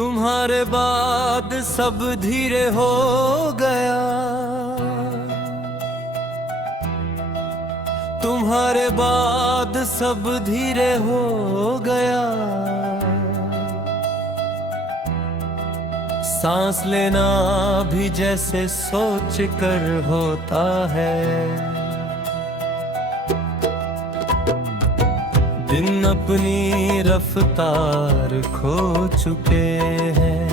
तुम्हारे बाद सब धीरे हो गया, तुम्हारे बाद सब धीरे हो गया। सांस लेना भी जैसे सोच कर होता है। दिन अपनी रफ्तार खो चुके हैं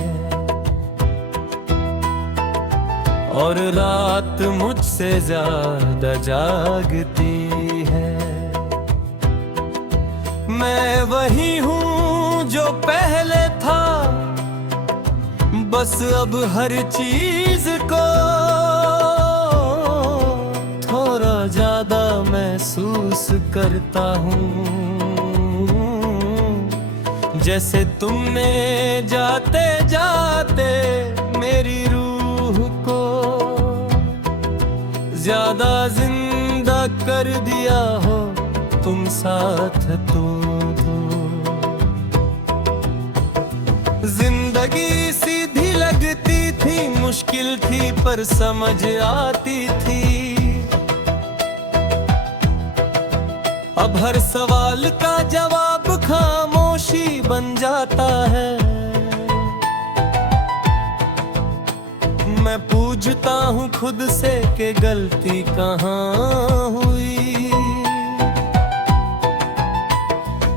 और रात मुझसे ज्यादा जागती है। मैं वही हूँ जो पहले था, बस अब हर चीज को थोड़ा ज्यादा महसूस करता हूँ। जैसे तुमने जाते जाते मेरी रूह को ज्यादा जिंदा कर दिया हो तुम साथ तो। जिंदगी सीधी लगती थी, मुश्किल थी पर समझ आती थी। अब हर सवाल का जवाब खामोशी बन जाता है। मैं पूछता हूँ खुद से कि गलती कहाँ हुई,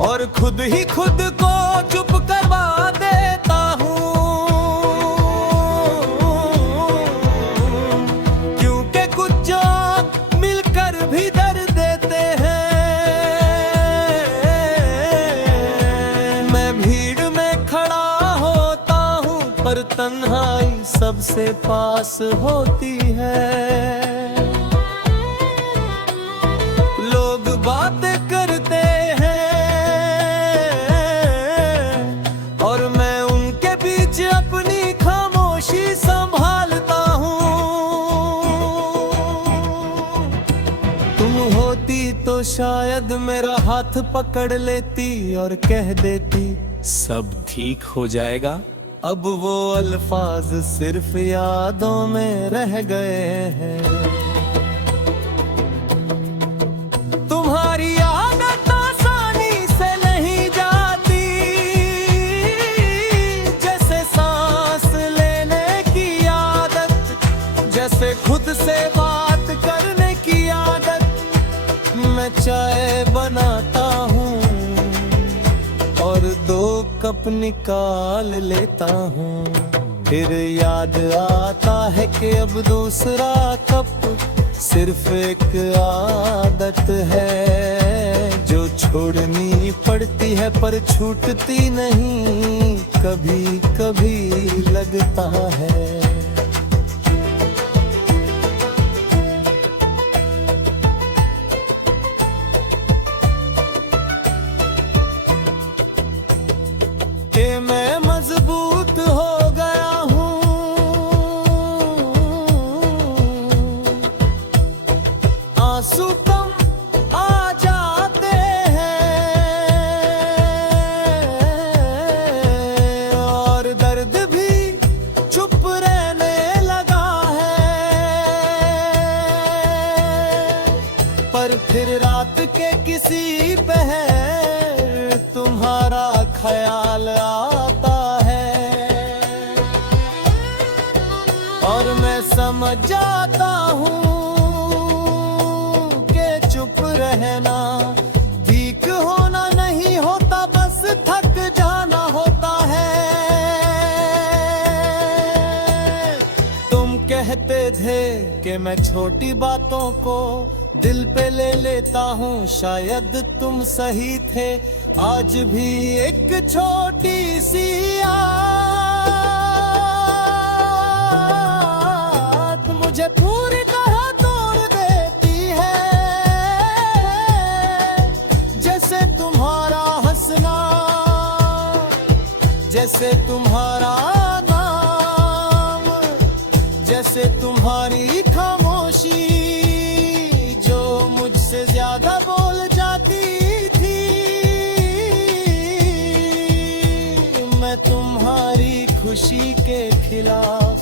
और खुद ही खुद को चुप करवा देता हूँ। क्योंकि कुछ जो मिलकर भी दर्द देते हैं। मैं भीड़ में खड़ा होता हूँ पर तन्हाई सबसे पास होती है। लोग बातें करते और मैं उनके बीच अपनी खामोशी संभालता हूँ। तुम होती तो शायद मेरा हाथ पकड़ लेती और कह देती सब ठीक हो जाएगा। अब वो अल्फाज सिर्फ यादों में रह गए हैं। तुम्हारी आदत आसानी से नहीं जाती, जैसे सांस लेने की आदत, जैसे खुद से बात करने की आदत। मैं चाय बनाता हूँ और 2 कप निकाल लेता हूँ, फिर याद आता है कि अब दूसरा कप सिर्फ एक आदत है जो छोड़नी पड़ती है पर छूटती नहीं, कभी कभी लगता है। कि मैं मजबूत हो गया हूँ, आंसू कम आ जाते हैं और दर्द भी चुप रहने लगा है। पर फिर रात के किसी पहर तुम्हारा ख्याल आता है और मैं समझ जाता हूँ कि चुप रहना ठीक होना नहीं होता, बस थक जाना होता है। तुम कहते थे कि मैं छोटी बातों को दिल पे ले लेता हूँ, शायद तुम सही थे। आज भी एक छोटी सी आदत मुझे पूरी तरह तोड़ देती है। जैसे तुम्हारा हंसना, जैसे तुम्हारा नाम, जैसे तुम्हारी खामोशी जो मुझसे ज्यादा बोल जाती थी। मैं तुम्हारी खिलाफ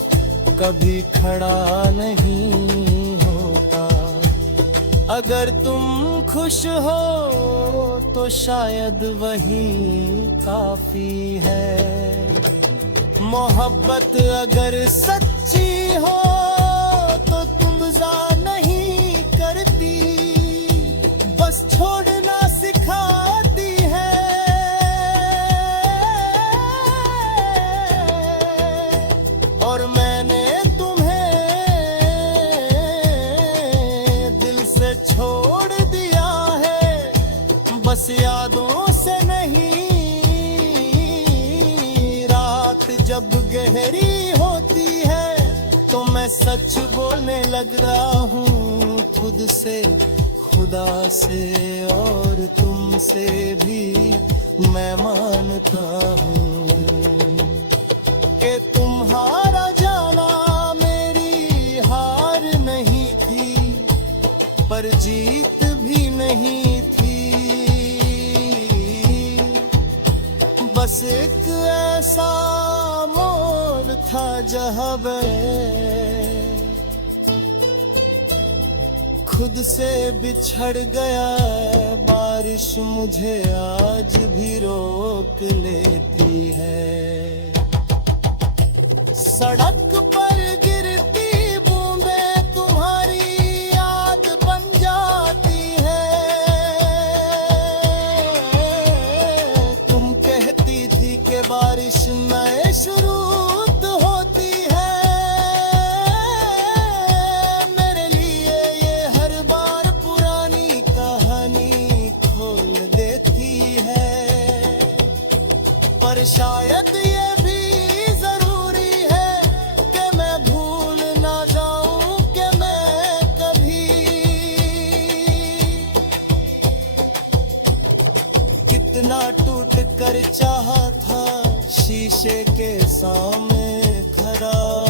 कभी खड़ा नहीं होता। अगर तुम खुश हो तो शायद वही काफी है। मोहब्बत अगर सच्ची हो तो तुम बुझा नहीं करती, बस छोड़ना सिखाती है। और मैंने तुम्हें दिल से छोड़ दिया है, बस यादों से नहीं। रात जब गहरी होती है तो मैं सच बोलने लग रहा हूँ खुद से, खुदा से और तुमसे भी। मैं मानता हूँ कि तुम्हारा जाना मेरी हार नहीं थी, पर जीत भी नहीं थी। बस एक ऐसा मोड़ था जहाँ खुद से बिछड़ गया। बारिश मुझे आज भी रोक लेती है। सड़क पर गिरती बूंदें तुम्हारी याद बन जाती है। तुम कहती थी कि बारिश नए शुरू होती है। मेरे लिए ये हर बार पुरानी कहानी खोल देती है। पर शायद ये भी जरूरी है कि मैं भूल ना जाऊं कि मैं कभी कितना टूट कर चाहा था शीशे के सामने खड़ा।